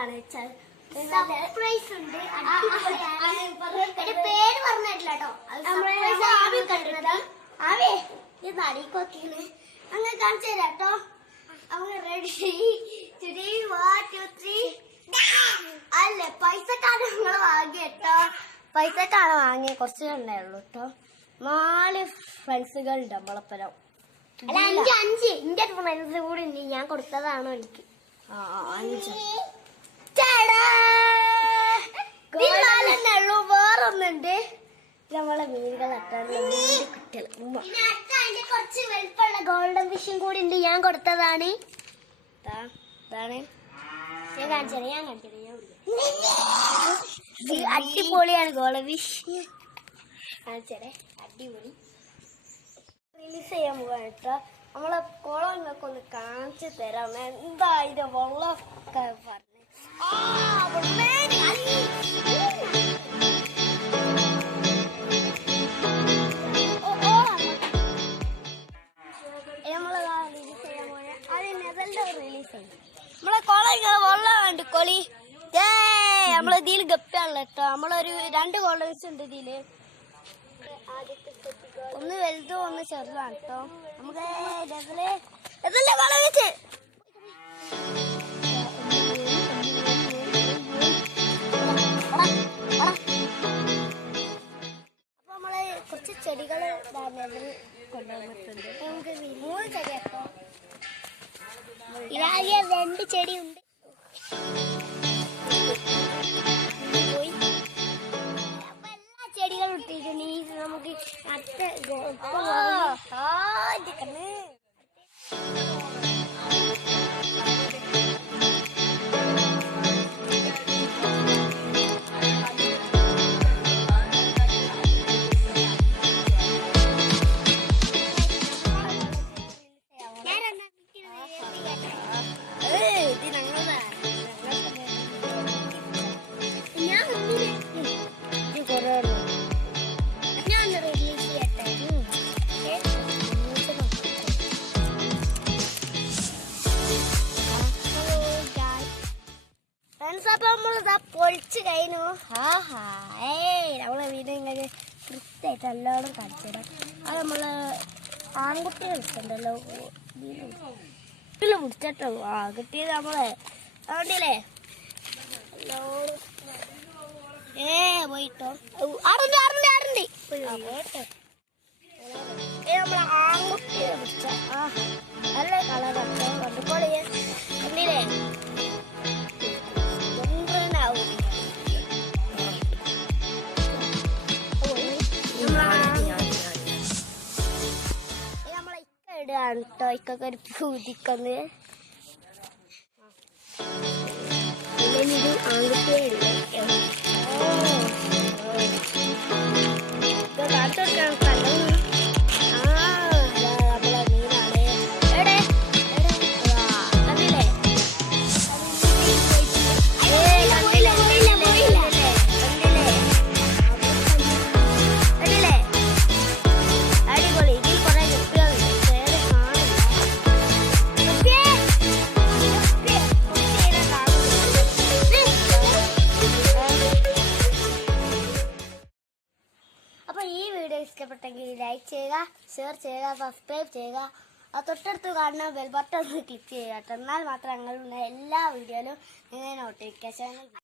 ഗപ്പികളാണ്. Surprise ഉണ്ട്. പേര് പറഞ്ഞിട്ടില്ല കേട്ടോ. അവേ ഇത് നടിക്കൊക്കെയാണ് അങ്ങനെ കാണിച്ചു തരാം കേട്ടോ. அவங்க റെഡി 3 1 2 3 അല്ലേ പൈസക്കാണ് നിങ്ങൾ വാങ്ങിയ കേട്ടോ. പൈസക്കാണ് വാങ്ങിയ കുറച്ച് തന്നെ ഉള്ളൂ കേട്ടോ. 4 ഫ്രണ്ട്സുകൾ ഉണ്ട് നമ്മളപ്പരം. അല്ല 5 എന്റെ ഫ്രണ്ട്സ് കൂടി ഉണ്ട്. ഞാൻ കൊടുത്തതാണോ എനിക്ക് 5 ഉള്ളൂ. വേറൊന്നുണ്ട് നമ്മളെ മീനുകളാണ് കുട്ടികൾ. കുറച്ച് വലുപ്പമുള്ള ഗോൾഡൻ ഫിഷും കൂടി ഉണ്ട്. ഞാൻ കൊടുത്തതാണ്. ഞാൻ കാണിച്ചേ അടിപൊളിയാണ് ഗോൾഡൻ ഫിഷ്. കാണിച്ചേ അടിപൊളി. റിലീസ് ചെയ്യാൻ പോകാൻ കേട്ടോ. നമ്മളെ കുളം ഇങ്ങൊക്കെ ഒന്ന് കാണിച്ചു തരാം. എന്താ ഇതിന്റെ വെള്ളമൊക്കെ പറഞ്ഞു. നമ്മളെ കൊള വെള്ളം വേണ്ട കൊളി. നമ്മളെ ഇതിൽ ഗപ്പിയാണല്ലോ കേട്ടോ. നമ്മളൊരു 2 കോളേജ് ഉണ്ട് ഇതില്. ഒന്ന് വലുതും ഒന്ന് ചെറുതാണ് കേട്ടോ. നമുക്ക് ഇതല്ലേ കോളേജ്. അപ്പൊ നമ്മള് കുറച്ച് ചെടികൾ കൊണ്ടുവന്നിട്ടുണ്ട്. നമുക്ക് 3 ചെടി കേട്ടോ. 2 ചെടിയുണ്ട്. അപ്പൊ എല്ലാ ചെടികളും ഇട്ടിട്ടുണ്ട്. നമുക്ക് അടുത്ത അപ്പൊ നമ്മളിതാ പൊളിച്ച് കഴിഞ്ഞു. നമ്മളെ വീട് ഇങ്ങനെ കൃത്യമായിട്ട് എല്ലാവരും കാണിച്ചു തരാം. അത് നമ്മള് ആൺകുട്ടികൾ ഉണ്ടല്ലോ മുടിച്ചിട്ടോ. കിട്ടിയത് നമ്മളെ അതുകൊണ്ടില്ലേ പോയിട്ടോ. ആറുണ്ട് നമ്മളെ ആൺകുട്ടിയെ പിടിച്ച നല്ല കളറൊക്കെ കണ്ടുപോലെ കണ്ടില്ലേ. നമ്മളെ ഇടാണ് കേട്ടോ. ഇക്കൊക്കെ ഒരു പൂതിക്കൊന്ന് ആൺകുട്ടിയെ കാണിച്ചു കൊടുക്കണം. നമ്മളെ മീനാണ്. എവിടെ കണ്ടില്ലേ അടിപൊളി. ഇതിൽ കുറെ ഗപ്പികളുണ്ട്. അപ്പൊ ഈ വീഡിയോ ഇഷ്ടപ്പെട്ടെങ്കിൽ ലൈക്ക് ചെയ്യുക, ഷെയർ ചെയ്യുക, സബ്സ്ക്രൈബ് ചെയ്യുക. തൊട്ടടുത്ത് കാണുന്ന ബെൽ ബട്ടൺ ക്ലിക്ക് ചെയ്യുക. എന്നാൽ മാത്രം ഞങ്ങളുടെ എല്ലാ വീഡിയോയിലും നിങ്ങൾ നോട്ടിഫിക്കേഷൻ